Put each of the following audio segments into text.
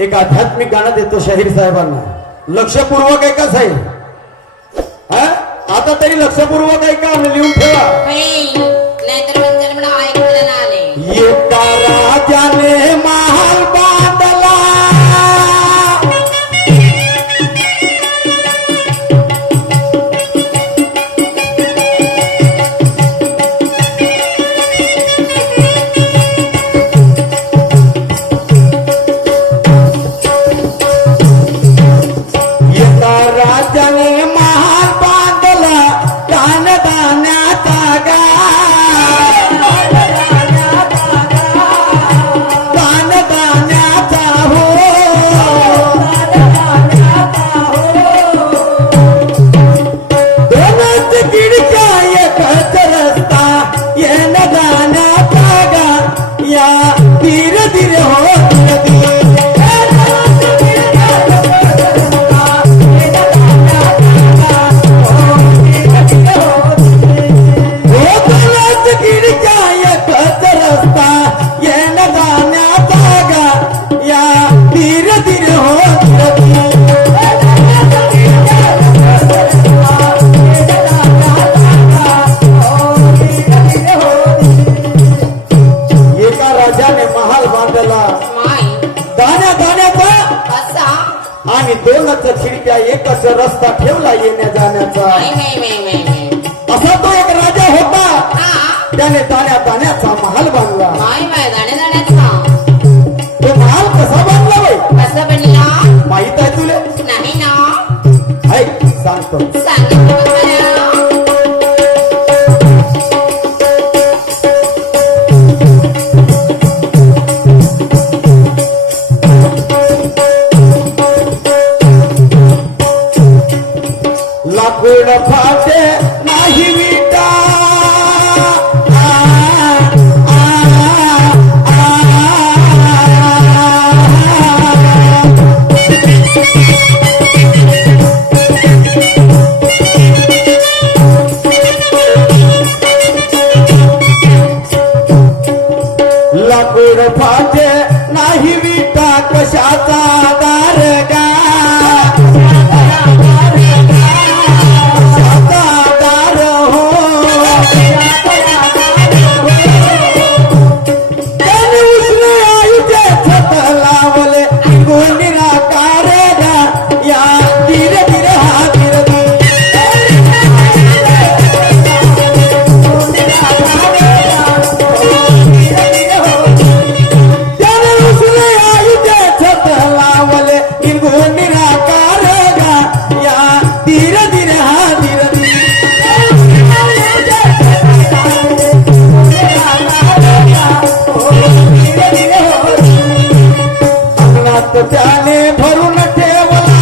एक आध्यात्मिक गाणं देतो शाहीर साहेबांना. लक्षपूर्वक ऐका साहेब. हा आता तरी लक्षपूर्वक ऐका, लिहून ठेवा. नाहीतर मला ऐकलं ना आले. एका राजाने महाल बांधला, राजाने महाल बांधला दानदान्याचा दानदान्याचा हो. दोनच खिडक्या एकच रस्ता येणं जाण्याचा गा. या धीरे धीरे हो आणि दोनच खिडक्या एकच रस्ता ठेवला येण्या जाण्याचा. असा तो एक राजा होता, त्याने दाण्या दाण्याचा महाल बांधला. तो महाल कसा बांधला बाई? कसा बनला माहित आहे तुला? नाही ना. ऐक सांगतो. लाकूड फाटे नाही विटा, लाकूड फाटे नाही विटा कशाचा आधार गा. त्याने भरून ठेवला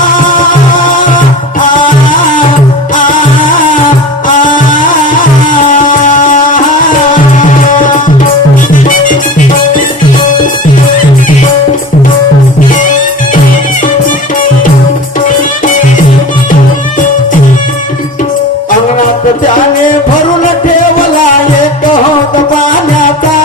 अंगणात त्याने भरून ठेवला एक होत पाण्याचा.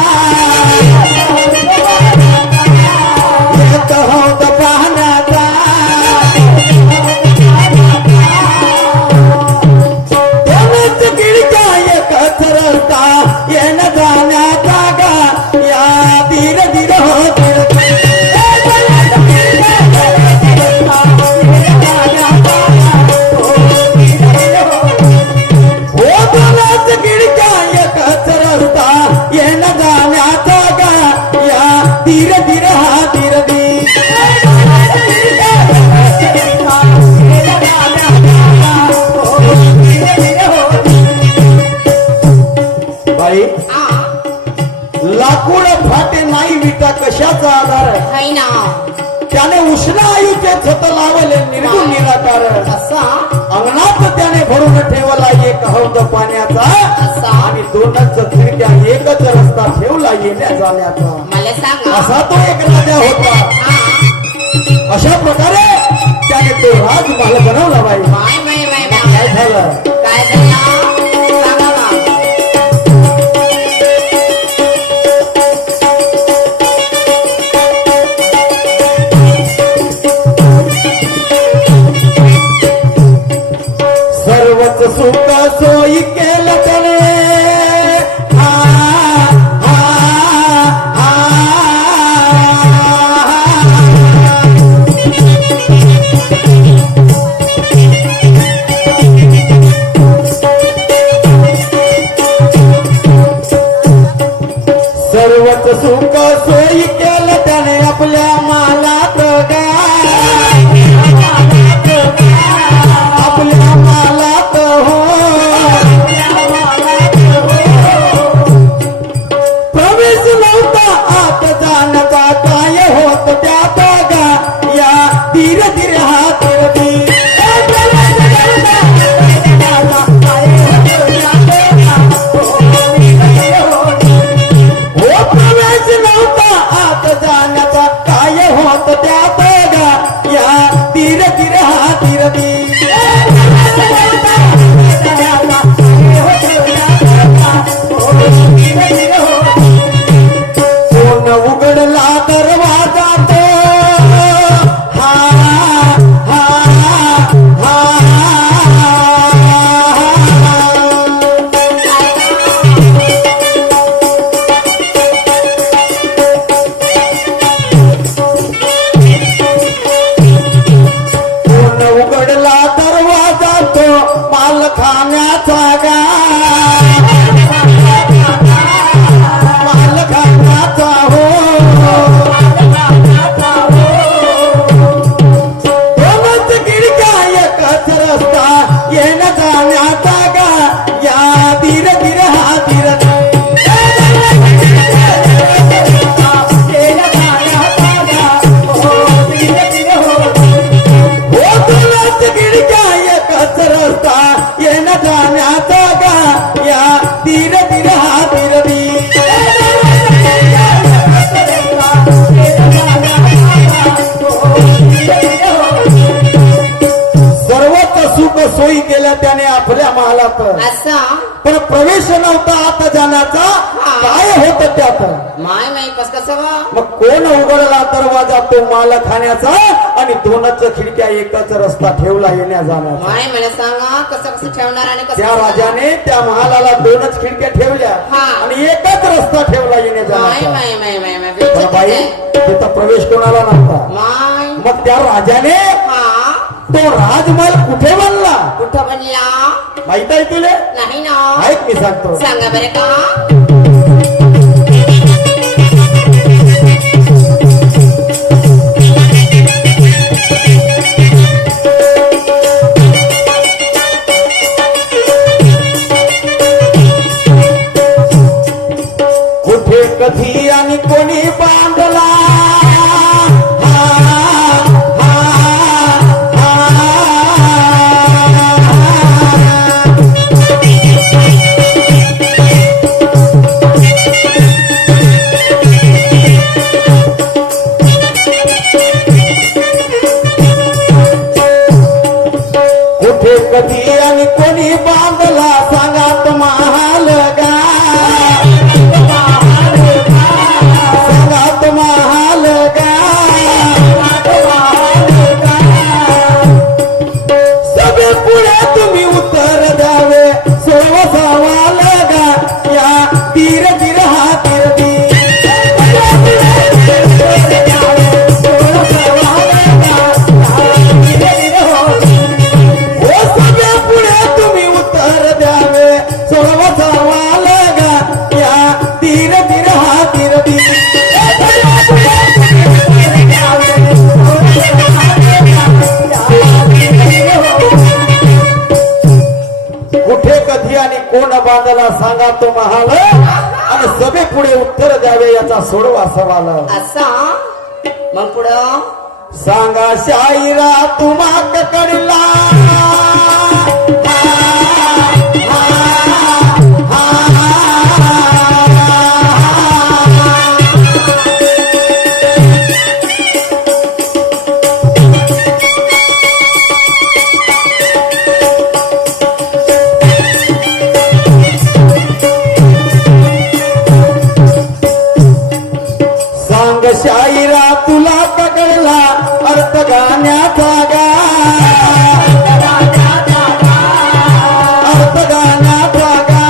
लाकूड फाटे नाही विटा कशाचा आधार आहे ना. त्याने उष्ण आयुचे छत लावले निर्गुण निराकार. असा अंगणात त्याने भरून ठेवला एक हौद पाण्याचा. आणि दोनच खिडक्या एकच रस्ता ठेवला येण्या जाण्याचा. मला सांग. असा तो एक राजा होता. अशा प्रकारे त्याने तो राजमहाल बनवला बाई. काय झालं? काय झालं? नगरात असं पण प्रवेश नव्हता आता जाण्याचा काय होत त्यात माय माय कस कसं वा? मग कोण उघडला दरवाजा तो माल खाण्याचा आणि दोनच खिडक्या एकच रस्ता ठेवला येण्या जाण्याचा माय मला सांगा कसं कसं ठेवणार आणि कसं त्या राजाने त्या महालाला दोनच खिडक्या ठेवल्या हा. आणि एकच रस्ता ठेवला येण्या माय जाण्याचा माय माय माय माय पण विचित्र बाई आहे. तिथं प्रवेश कोणाला नव्हता माय मग त्या राजाने हा तो राजमहल कुठे बनला कुठं बनला माहित आहे तुले नाही ना ऐक मी सांगतो सांगा बरं का कुठे कधी आणि कोणी बांधला हा, हा, हा. कुठे कधी आणि कोणी बांधला सांगात महाल गा सांगात महाल गा सगळे पुढे तुम्ही उत्तर द्यावे सर्व सवाल गा या तीर तीर हा तीर ती सगळे पुढे तुम्ही उत्तर द्यावे सर्व सवाल गा या तीर तीर हा तीर ती कुठे कधी आणि कोण बांधला सांगा तो महाल आणि सभे पुढे उत्तर द्यावे याचा सोडवा सवाल असं मग पुढं सांगा शाहिरा तुम्हा कडला सांग शाहिरा तुला पकडला अर्थ गाण्याचा गा अर्थ गाण्याचा गा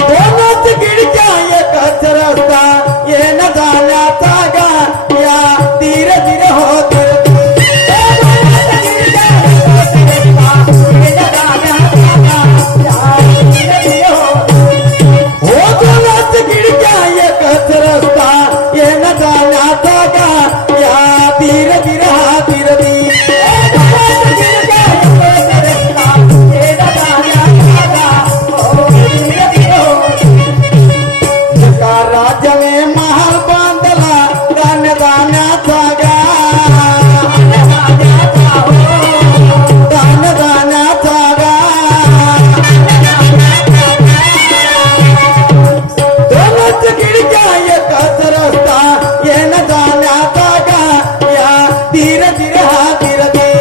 दोनच खिडक्या एकच रस्ता येण जाण्याचा गा या तीर तीर हो तीर हो दोनच खिडक्या एकच रस्ता येण जाण्याचा गा या तीर तीर हा तीर ती एका राजाने महाल बांधला गाण्या गाण्याचा गा गाण्या गाण्याचा गा दोनच खिडक्या एकच रस्ता येण जाण्याचा गा या तीर तीर हा तीर ती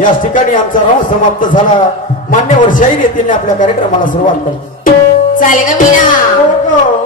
याच ठिकाणी आमचा राऊंड समाप्त झाला मान्यवर शाहीर येतील आपल्या कार्यक्रमाला सुरुवात करू चालेल का मीना